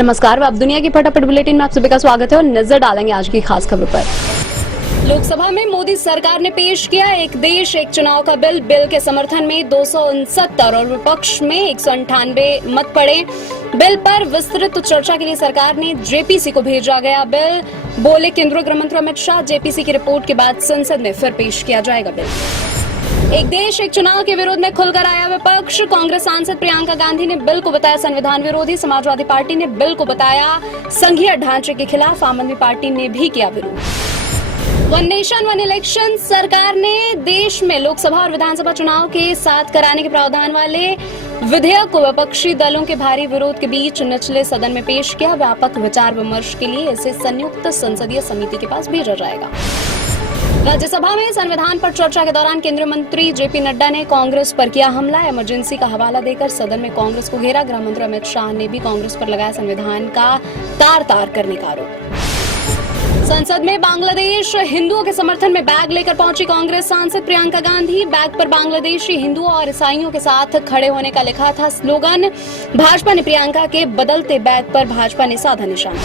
नमस्कार, अब दुनिया की फटाफट बुलेटिन में आप सभी का स्वागत है और नजर डालेंगे आज की खास खबर पर। लोकसभा में मोदी सरकार ने पेश किया एक देश एक चुनाव का बिल। बिल के समर्थन में 269 और विपक्ष में 198 मत पड़े। बिल पर विस्तृत चर्चा के लिए सरकार ने जेपीसी को भेजा गया बिल। बोले केंद्रीय गृह मंत्री अमित शाह, जेपीसी की रिपोर्ट के बाद संसद में फिर पेश किया जाएगा बिल। एक देश एक चुनाव के विरोध में खुलकर आया विपक्ष। कांग्रेस सांसद प्रियंका गांधी ने बिल को बताया संविधान विरोधी। समाजवादी पार्टी ने बिल को बताया संघीय ढांचे के खिलाफ। आम आदमी पार्टी ने भी किया विरोध। One nation one election. सरकार ने देश में लोकसभा और विधानसभा चुनाव के साथ कराने के प्रावधान वाले विधेयक को विपक्षी दलों के भारी विरोध के बीच निचले सदन में पेश किया। व्यापक विचार विमर्श के लिए इसे संयुक्त संसदीय समिति के पास भेजा जाएगा। राज्यसभा में संविधान पर चर्चा के दौरान केंद्रीय मंत्री जेपी नड्डा ने कांग्रेस पर किया हमला। इमरजेंसी का हवाला देकर सदन में कांग्रेस को घेरा। गृह मंत्री अमित शाह ने भी कांग्रेस पर लगाया संविधान का तार-तार करने का आरोप। संसद में बांग्लादेश हिंदुओं के समर्थन में बैग लेकर पहुंची कांग्रेस सांसद प्रियंका गांधी। बैग पर बांग्लादेशी हिंदुओं और ईसाइयों के साथ खड़े होने का लिखा था स्लोगन। भाजपा ने प्रियंका के बदलते बैग पर भाजपा ने साधा निशाना।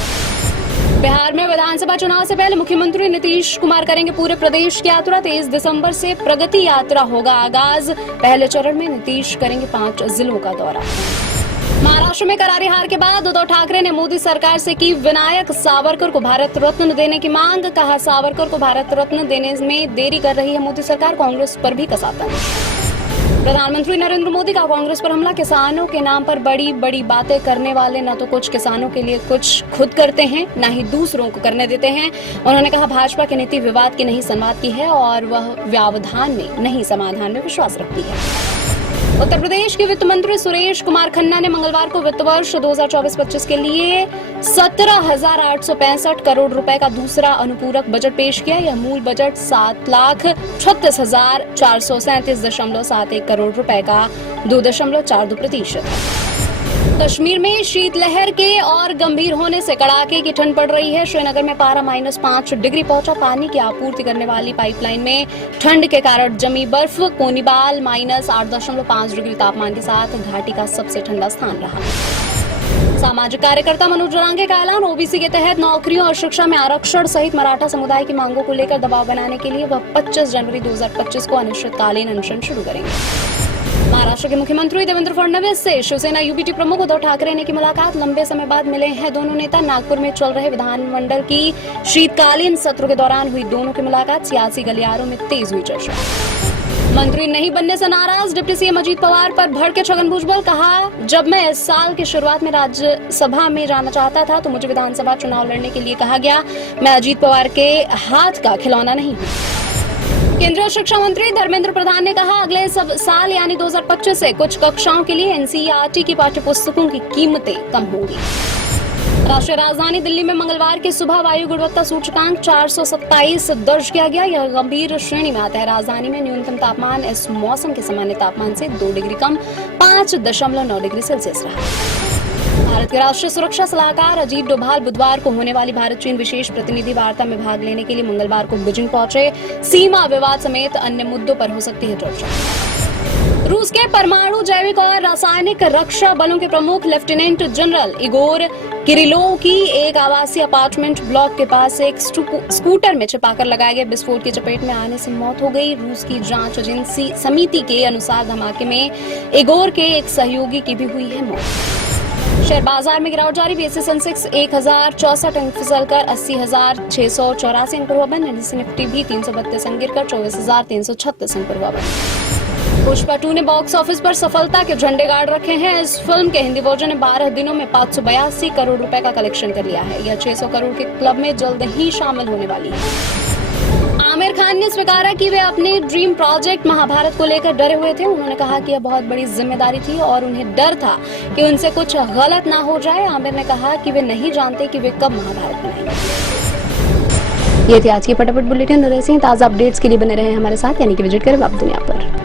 बिहार में विधानसभा चुनाव से पहले मुख्यमंत्री नीतीश कुमार करेंगे पूरे प्रदेश की यात्रा। 23 दिसंबर से प्रगति यात्रा होगा आगाज। पहले चरण में नीतीश करेंगे 5 जिलों का दौरा। महाराष्ट्र में करारी हार के बाद उद्धव ठाकरे ने मोदी सरकार से की विनायक सावरकर को भारत रत्न देने की मांग। कहा सावरकर को भारत रत्न देने में देरी कर रही है मोदी सरकार। कांग्रेस पर भी कसा तंज। प्रधानमंत्री नरेंद्र मोदी का कांग्रेस पर हमला। किसानों के नाम पर बड़ी बड़ी बातें करने वाले न तो कुछ किसानों के लिए कुछ खुद करते हैं, न ही दूसरों को करने देते हैं। उन्होंने कहा भाजपा की नीति विवाद की नहीं संवाद की है और वह व्यवधान में नहीं समाधान में विश्वास रखती है। उत्तर प्रदेश के वित्त मंत्री सुरेश कुमार खन्ना ने मंगलवार को वित्त वर्ष 2024-25 के लिए 17,865 करोड़ रुपए का दूसरा अनुपूरक बजट पेश किया। यह मूल बजट 7,36,437.71 करोड़ रुपए का 2.42% है। कश्मीर में शीतलहर के और गंभीर होने से कड़ाके की ठंड पड़ रही है। श्रीनगर में पारा -5 डिग्री पहुंचा। पानी की आपूर्ति करने वाली पाइपलाइन में ठंड के कारण जमी बर्फ। कोनिबाल -8.5 डिग्री तापमान के साथ घाटी का सबसे ठंडा स्थान रहा। सामाजिक कार्यकर्ता मनोज रंगे का ऐलान। ओबीसी के तहत नौकरियों और शिक्षा में आरक्षण सहित मराठा समुदाय की मांगों को लेकर दबाव बनाने के लिए वह 25 जनवरी 2025 को अनिश्चितकालीन अनशन शुरू करेंगे। महाराष्ट्र के मुख्यमंत्री देवेंद्र फडणवीस से शिवसेना यूबीटी प्रमुख उद्धव ठाकरे ने की मुलाकात। लंबे समय बाद मिले हैं दोनों नेता। नागपुर में चल रहे विधानमंडल की शीतकालीन सत्र के दौरान हुई दोनों की मुलाकात। सियासी गलियारों में तेज हुई चर्चा। मंत्री नहीं बनने से नाराज डिप्टी सीएम अजीत पवार पर भड़के छगन भुजबल। कहा जब मैं इस साल की शुरुआत में राज्यसभा में जाना चाहता था तो मुझे विधानसभा चुनाव लड़ने के लिए कहा गया। मैं अजीत पवार के हाथ का खिलौना नहीं हूँ। केंद्रीय शिक्षा मंत्री धर्मेंद्र प्रधान ने कहा अगले साल यानी 2025 से कुछ कक्षाओं के लिए एनसीईआरटी की पाठ्यपुस्तकों की कीमतें कम होंगी। राष्ट्रीय राजधानी दिल्ली में मंगलवार की सुबह वायु गुणवत्ता सूचकांक 427 दर्ज किया गया। यह गंभीर श्रेणी में आता है। राजधानी में न्यूनतम तापमान इस मौसम के सामान्य तापमान से 2 डिग्री कम 5.9 डिग्री सेल्सियस रहा। भारत के राष्ट्रीय सुरक्षा सलाहकार अजीत डोभाल बुधवार को होने वाली भारत चीन विशेष प्रतिनिधि वार्ता में भाग लेने के लिए मंगलवार को बीजिंग पहुंचे। सीमा विवाद समेत अन्य मुद्दों पर हो सकती है चर्चा। रूस के परमाणु जैविक और रासायनिक रक्षा बलों के प्रमुख लेफ्टिनेंट जनरल इगोर किरिलोव की एक आवासीय अपार्टमेंट ब्लॉक के पास एक स्कूटर में छिपाकर लगाए गए विस्फोट की चपेट में आने से मौत हो गई। रूस की जांच एजेंसी समिति के अनुसार धमाके में इगोर के एक सहयोगी की भी हुई है मौत। शेयर बाजार में गिरावट जारी। बीएसई सेंसेक्स 1064 अंक फिसलकर 80,684 अंक पर हुआ बंद। निफ्टी भी 332 अंक गिरकर 24,336 अंक पर हुआ बंद। पुष्पा 2 ने बॉक्स ऑफिस पर सफलता के झंडे गाड़ रखे हैं। इस फिल्म के हिंदी वर्जन ने 12 दिनों में 582 करोड़ रुपए का कलेक्शन कर लिया है। यह 600 करोड़ के क्लब में जल्द ही शामिल होने वाली है। आमिर खान ने स्वीकारा कि वे अपने ड्रीम प्रोजेक्ट महाभारत को लेकर डरे हुए थे। उन्होंने कहा कि यह बहुत बड़ी जिम्मेदारी थी और उन्हें डर था कि उनसे कुछ गलत ना हो जाए। आमिर ने कहा कि वे नहीं जानते कि वे कब महाभारत बनाएंगे। ये थी आज की फटाफट बुलेटिन। ऐसे ही ताज़ा अपडेट्स के लिए बने रहे हमारे साथ, यानी कि विजिट करें अब दुनिया पर।